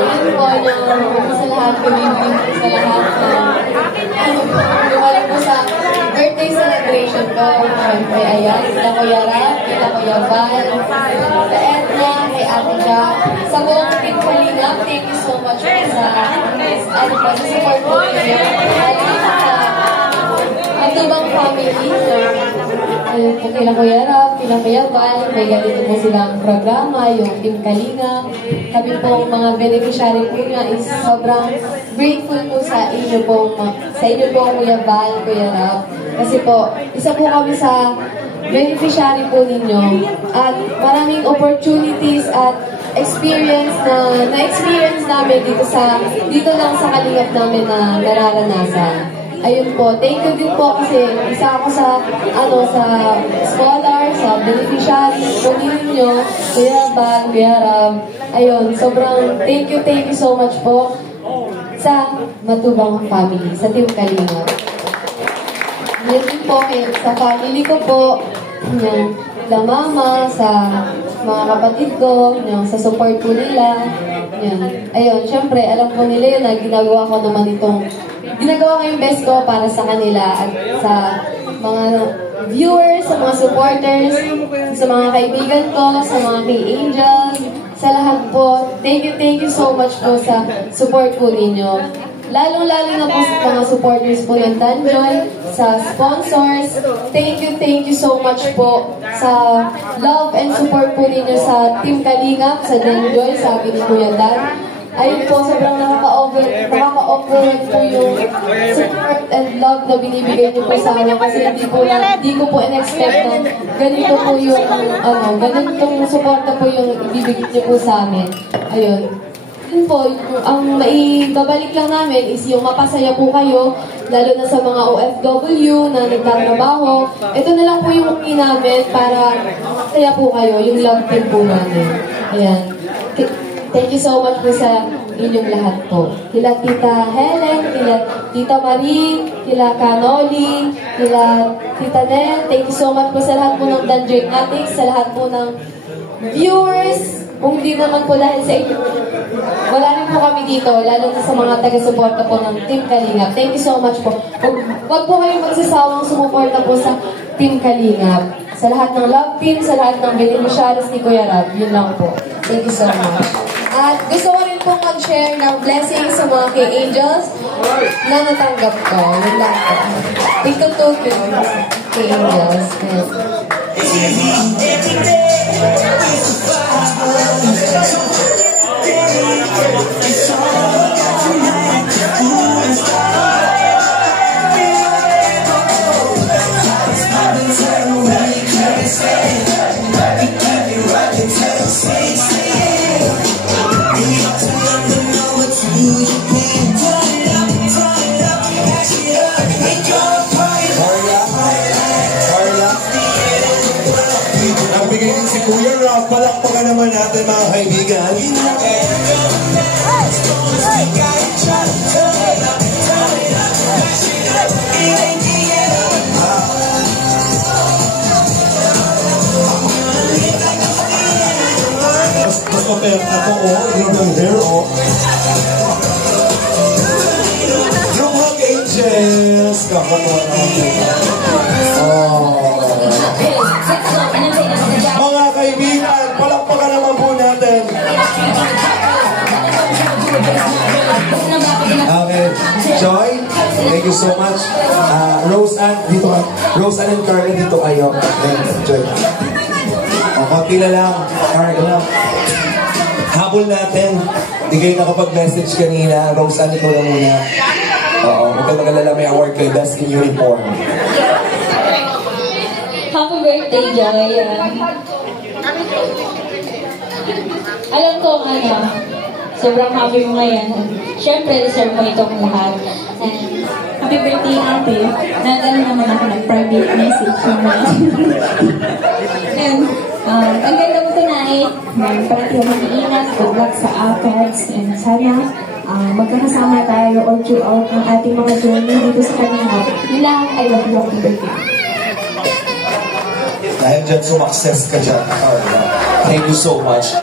Ayun po, sa lahat ko, sa lahat lumala po sa birthday celebration ko. Siyempre, ayan, kita ko Yara, kita ko Yabal, sa Edna, kay Ate Jack, sa buong Team Kalingap, thank you so much po sa support po ninyo. Ang Tubang family, ayun po kila Kuya Rap, kila Kuya Val, may ganito po silang programa, yung Team Kalinga. Kami po mga beneficiary po niya is sobrang grateful po sa inyo po, Kuya Val, Kuya Rap. Kasi po, isa po kami sa beneficiary po ninyo at maraming opportunities at experience na-experience namin dito lang sa Kalingap namin na nararanasan. ayun po, thank you din po kasi isa ako sa scholar, sa beneficiary po ninyo, Kuya Bal, Kuya Ram. Ayun, sobrang thank you so much po sa Matubang family, sa Team Kalinga. Yun din po sa family ko po, yung la mama, sa mga kapatid ko, yung sa support po nila. Yan. Ayun, syempre, alam ko nila yun na ginagawa ko yung best ko para sa kanila at sa mga viewers, sa mga supporters, sa mga kaibigan ko, sa mga K-Angels, sa lahat po. Thank you so much po sa support po ninyo. Lalong-lalo na po sa mga supporters po ng Danjoy, sa sponsors. Thank you so much po sa love and support po ninyo sa Team Kalingap, sa Danjoy, sabi ni Kuya Dan. Ayun po, sobrang nakaka-overwhelm po yung support and love na binibigay niyo po sa amin kasi hindi ko po in-expect na ganito po yung, ganitong suporta po yung ibibigay niyo po sa amin. Ayun. Yun po, ang maibabalik lang namin is yung mapasaya po kayo, lalo na sa mga OFW na nagtatrabaho. Ito na lang po yung humingi namin para masaya po kayo, yung love team po namin. Ayan. Thank you so much po sa inyong lahat po. Kila Tita Helen, kila Tita Marie, kila Canoli, kila Tita Nel. Thank you so much po sa lahat po ng Danjoy Addicts, sa lahat po ng viewers. Kung di naman po dahil sa inyo, wala rin po kami dito, lalo na sa mga taga-suporta po ng Team Kalingap. Thank you so much po. Huwag po kayong magsasawang sumuporta po sa Team Kalingap. Sa lahat ng love team, sa lahat ng beneficiaries ni Kuya Rab, yun lang po. Thank you so much. At gusto ko rin pong mag-share ng blessings sa mga K-Angels na natanggap ko. Yun lang po. Ito K-Angels. Palakpakan naman natin mga kaibigan. Mas mapayat na po, yung hair, Yung Hug Angels. Kakakuha naman. Mga kaibigan, palakpakan naman po natin. Okay. Joy, thank you so much. Rose Ann and Carla, dito kayo. Joy. Konti na lang. Carla. Habol natin. Hindi kayo nakapag-message kanina. Rose Ann, ito lang muna. Oo, huwag ka magalala, may award kayo. Best in uniform. Happy birthday, Joy. Alam ko, sobrang happy mo ngayon. Siyempre, deserve mo itong lahat. And happy birthday, ate. Nagdala naman ako ng private message naman. And, ang ganda mo tonight. Parati ako mag-iingat. Good luck sa APEX. And sana, magkakasama tayo all throughout ng ating mga journey dito sa kanina. Yun lang, I love you, happy birthday. Dahil dyan, sumakses ka dyan, Carla. Thank you so much.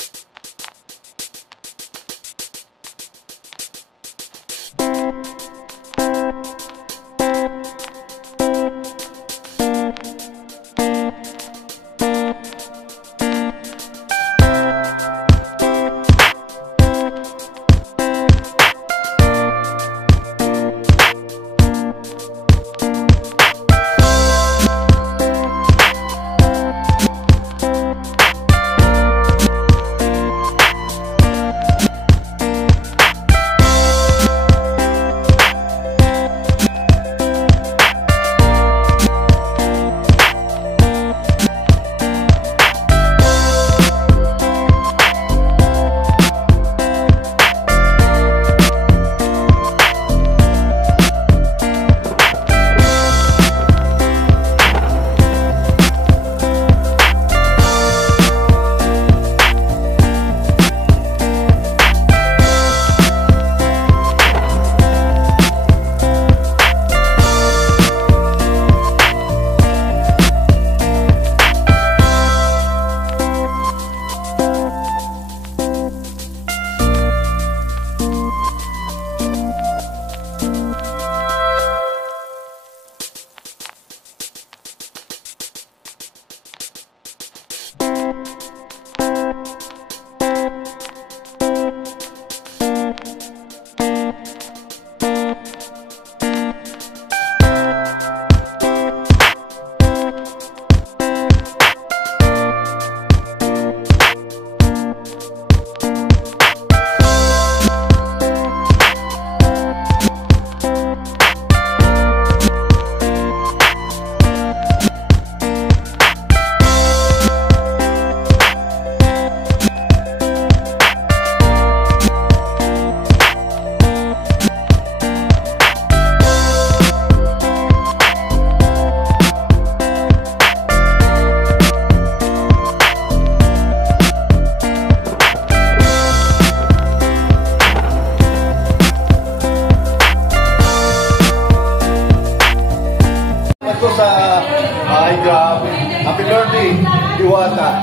Ay, grabe. Happy birthday, Diwata.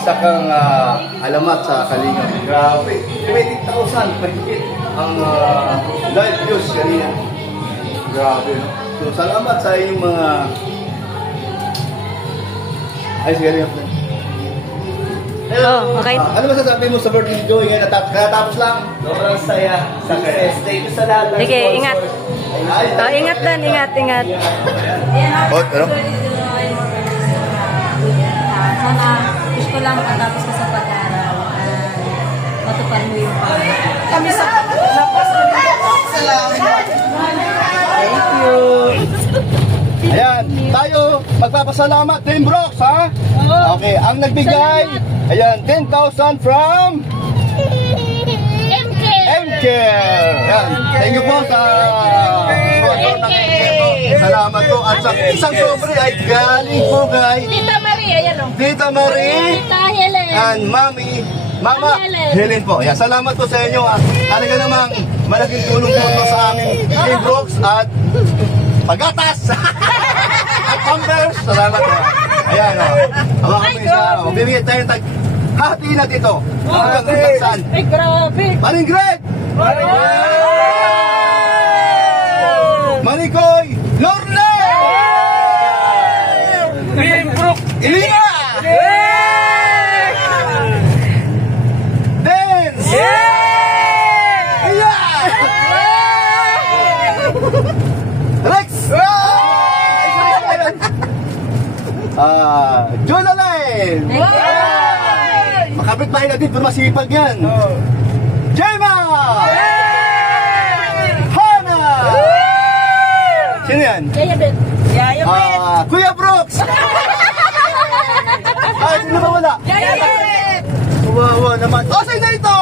Isa kang alamat sa Kalingap. Grabe. 20,000 mahigit ang live views kanina. Grabe. So, salamat sa inyong mga... Ay, sige rin. Oh, okay. Ano masasabi mo sa birthday ni Joey ngayon? Katapos lang? Sobrang saya. Thank you sa lahat. Sige, ingat. Oh, ingat Dan, ingat. Oh, ano? Sana wish ko lang matapos ka sa pag-aaral. Matupad mo yung kami sa lapas. Salamat. Thank you. Ayan, tayo magpapasalamat Team Brooks, ha? Okay, ang nagbigay, ayan, 10,000 from MK. Ayan, thank you po sa sponsor ng MK. Salamat po. At sa isang sobre ay galing po kay Tita Marie, ayan o. Tita Marie Tita Helen. and Mama Helen po. Ayan, salamat po sa inyo. Talaga namang malaking tulong po ito sa aming Team Brooks at paggatas! At Pampers! Salamat po. Ayan o. Hawa kami isa. Bibigyan tayo hati na dito. Hanggang saan? Ay, grabe. Maring Greg! Manikoy! Lorna! Ilina! Dance! Rex! Jonaline! Makapit bahay natin pero masipag yan. Gemma! Hana! Sino yan? Yaya Bet. Kuya Brooks! Ay, sino ba wala? Yaya Bet. Wawa naman. Sa'yo na ito!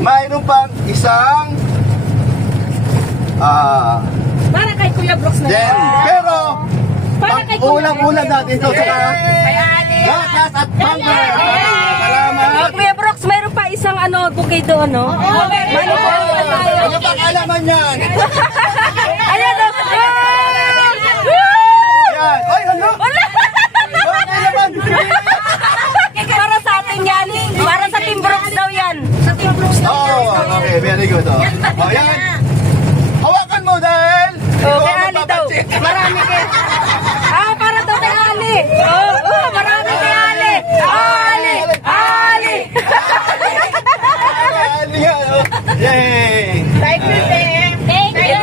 Mayroon pang isang Para kay Kuya Brooks na. pero Para kay Kuya ulang-ulang natin ito sa gatas at pamper. Salamat. Kuya Brooks, mayroon pa isang bouquet doon, no? Ano bang alaman yan? Ayan, no? Yan. Ay, ano? Para sa atin yan. Para sa Team Brooks daw yan. Sa Team Brooks daw yan. Oh, okay, very good. Oh, yan. Hawakan mo dahil kay Ali daw. Marami kay... para daw kay Ali. Marami kay Ali. Ali! Ali yan. Yay! Thank you, Thank you.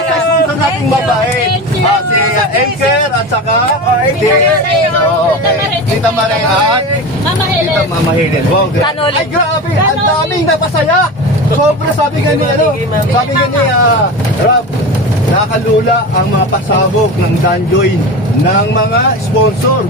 Sa sponsor nating mabait. Si Edgar at saka Tita Marie at Mama Helen. Wow, ay grabe, ang daming napasaya. Sobra sabi nga ni Rob, nakakalula ang mga pasabog ng Danjoy ng mga sponsor.